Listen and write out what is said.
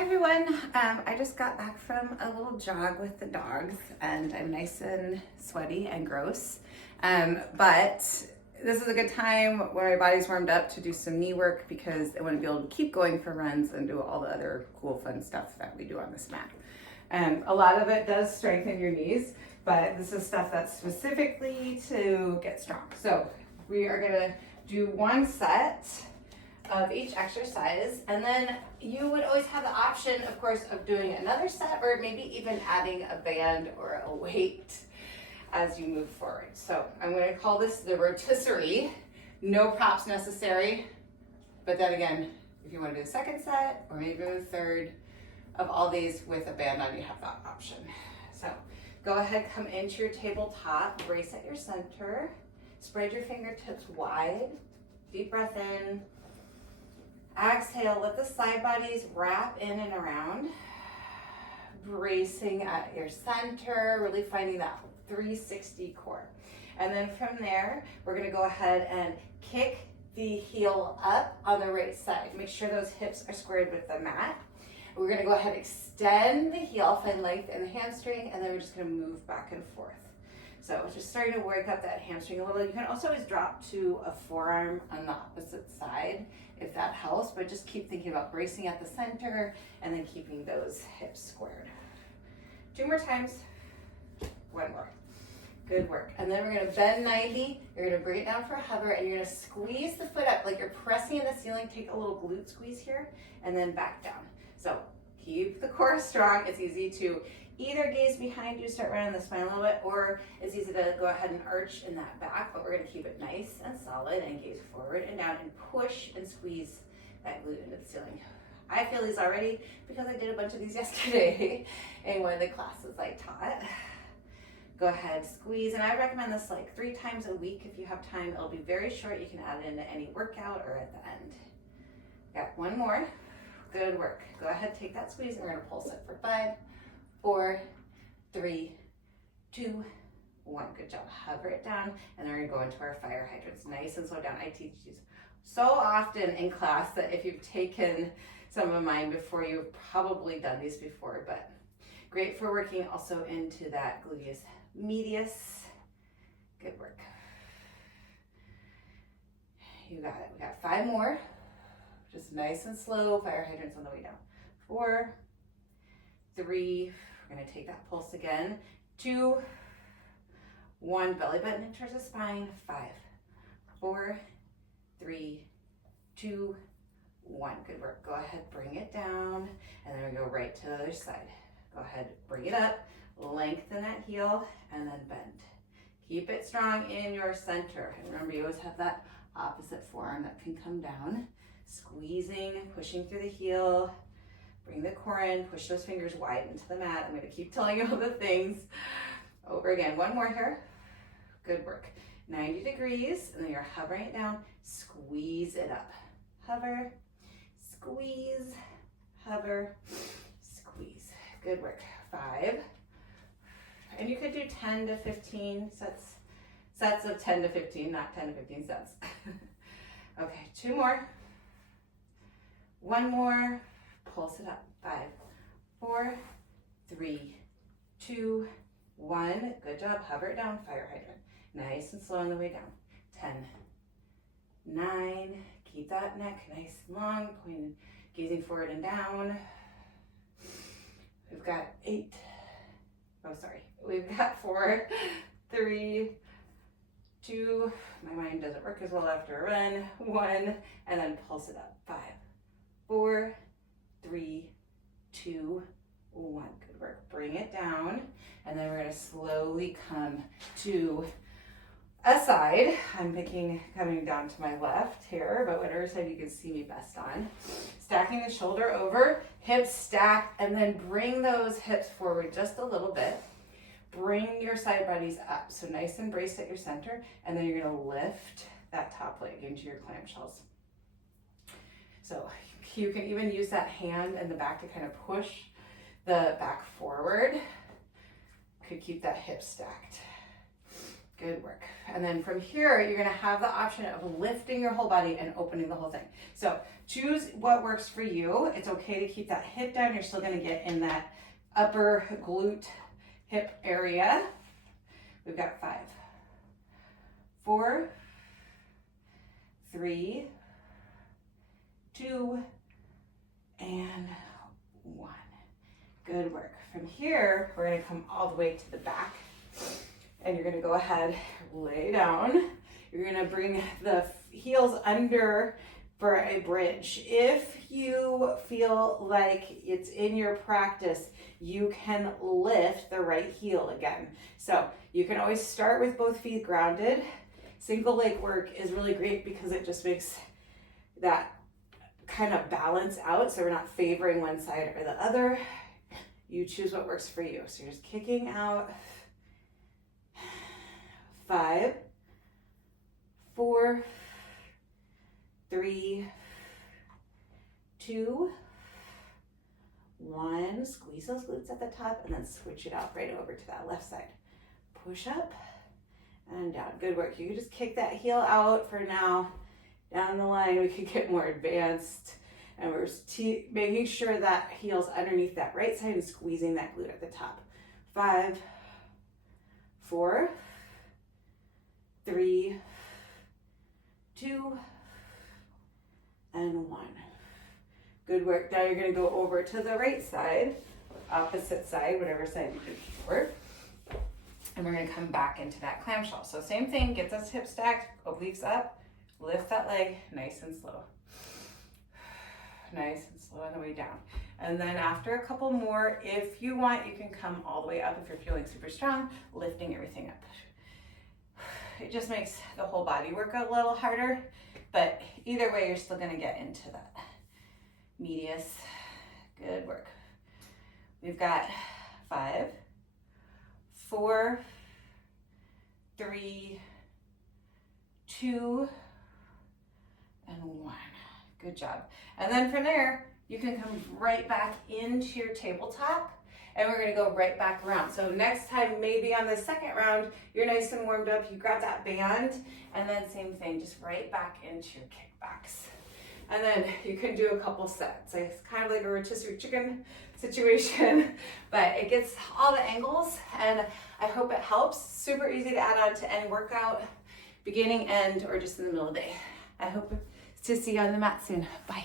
Hi everyone, I just got back from a little jog with the dogs and I'm nice and sweaty and gross, but this is a good time when my body's warmed up to do some knee work because I want to be able to keep going for runs and do all the other cool fun stuff that we do on this mat. A lot of it does strengthen your knees, but this is stuff that's specifically to get strong. So we are going to do one set of each exercise, and then you would always have the option, of course, of doing another set or maybe even adding a band or a weight as you move forward. So I'm going to call this the rotisserie. No props necessary, but then again, if you want to do the second set or maybe the third of all these with a band on, you have that option. So go ahead, come into your tabletop, brace at your center, spread your fingertips wide, deep breath in. Exhale, let the side bodies wrap in and around. Bracing at your center, really finding that 360 core. And then from there, we're gonna go ahead and kick the heel up on the right side. Make sure those hips are squared with the mat. We're gonna go ahead and extend the heel, find length in the hamstring, and then we're just gonna move back and forth. So just starting to work up that hamstring a little. You can also always drop to a forearm on the opposite side if that helps, but just keep thinking about bracing at the center and then keeping those hips squared. 2 more times, 1 more. Good work. And then we're gonna bend 90, you're gonna bring it down for a hover, and you're gonna squeeze the foot up like you're pressing in the ceiling. Take a little glute squeeze here, and then back down. So keep the core strong. It's easy to either gaze behind you, start running the spine a little bit, or it's easy to go ahead and arch in that back, but we're gonna keep it nice and solid and gaze forward and down and push and squeeze that glute into the ceiling. I feel these already because I did a bunch of these yesterday in one of the classes I taught. Go ahead, squeeze, and I recommend this like 3 times a week if you have time. It'll be very short. You can add it into any workout or at the end. Got 1 more. Good work. Go ahead, take that squeeze, and we're gonna pulse it for 5, 4, 3, 2, 1. Good job. Hover it down, and then we're gonna go into our fire hydrants. Nice and slow down. I teach these so often in class that if you've taken some of mine before, you've probably done these before, but great for working also into that gluteus medius. Good work. You got it. We got 5 more. Just nice and slow. Fire hydrants on the way down. 4, 3, we're gonna take that pulse again. 2, 1, belly button in towards the spine. 5, 4, 3, 2, 1. Good work. Go ahead, bring it down, and then we go right to the other side. Go ahead, bring it up, lengthen that heel, and then bend. Keep it strong in your center. And remember, you always have that opposite forearm that can come down. Squeezing, pushing through the heel. Bring the core in, push those fingers wide into the mat. I'm going to keep telling you all the things over again. 1 more here. Good work. 90 degrees, and then you're hovering it down. Squeeze it up. Hover, squeeze, hover, squeeze. Good work. 5. And you could do 10 to 15 sets of 10 to 15, not 10 to 15 sets. Okay, 2 more. 1 more. Pulse it up. 5, 4, 3, 2, 1. Good job. Hover it down. Fire hydrant. Nice and slow on the way down. 10, 9. Keep that neck nice and long. Pointed, gazing forward and down. We've got 8. Oh, sorry. We've got 4, 3, 2. My mind doesn't work as well after a run. 1, and then pulse it up. 5, 4, 3, 2, 1. Good work. Bring it down, and then we're going to slowly come to a side. I'm thinking coming down to my left here, but whatever side you can see me best on. Stacking the shoulder over, hips stacked, and then bring those hips forward just a little bit. Bring your side bodies up, so nice and braced at your center, and then you're going to lift that top leg into your clamshells. So you can even use that hand in the back to kind of push the back forward. Could keep that hip stacked. Good work. And then from here, you're gonna have the option of lifting your whole body and opening the whole thing. So choose what works for you. It's okay to keep that hip down. You're still gonna get in that upper glute hip area. We've got 5, 4, 3, 2, and 1. Good work. From here, we're gonna come all the way to the back. And you're gonna go ahead, lay down. You're gonna bring the heels under for a bridge. If you feel like it's in your practice, you can lift the right heel again. So you can always start with both feet grounded. Single leg work is really great because it just makes that kind of balance out, so we're not favoring one side or the other. You choose what works for you. So you're just kicking out. 5, 4, 3, 2, 1. Squeeze those glutes at the top and then switch it out right over to that left side. Push up and down. Good work. You can just kick that heel out for now. Down the line, we could get more advanced. And we're making sure that heel's underneath that right side and squeezing that glute at the top. 5, 4, 3, 2, and 1. Good work. Now you're going to go over to the right side, opposite side, whatever side you did before. And we're going to come back into that clamshell. So same thing, gets us hip stacked, obliques up, lift that leg nice and slow. Nice and slow on the way down. And then after a couple more, if you want, you can come all the way up if you're feeling super strong, lifting everything up. It just makes the whole body work a little harder, but either way, you're still gonna get into that medius. Good work. We've got 5, 4, 3, 2, and 1. Good job. And then from there, you can come right back into your tabletop, and we're gonna go right back around. So next time, maybe on the second round, you're nice and warmed up, you grab that band, and then same thing, just right back into your kickbacks. And then you can do a couple sets. It's kind of like a rotisserie chicken situation, but it gets all the angles, and I hope it helps. Super easy to add on to any workout, beginning, end, or just in the middle of the day. I hope to see you on the mat soon. Bye.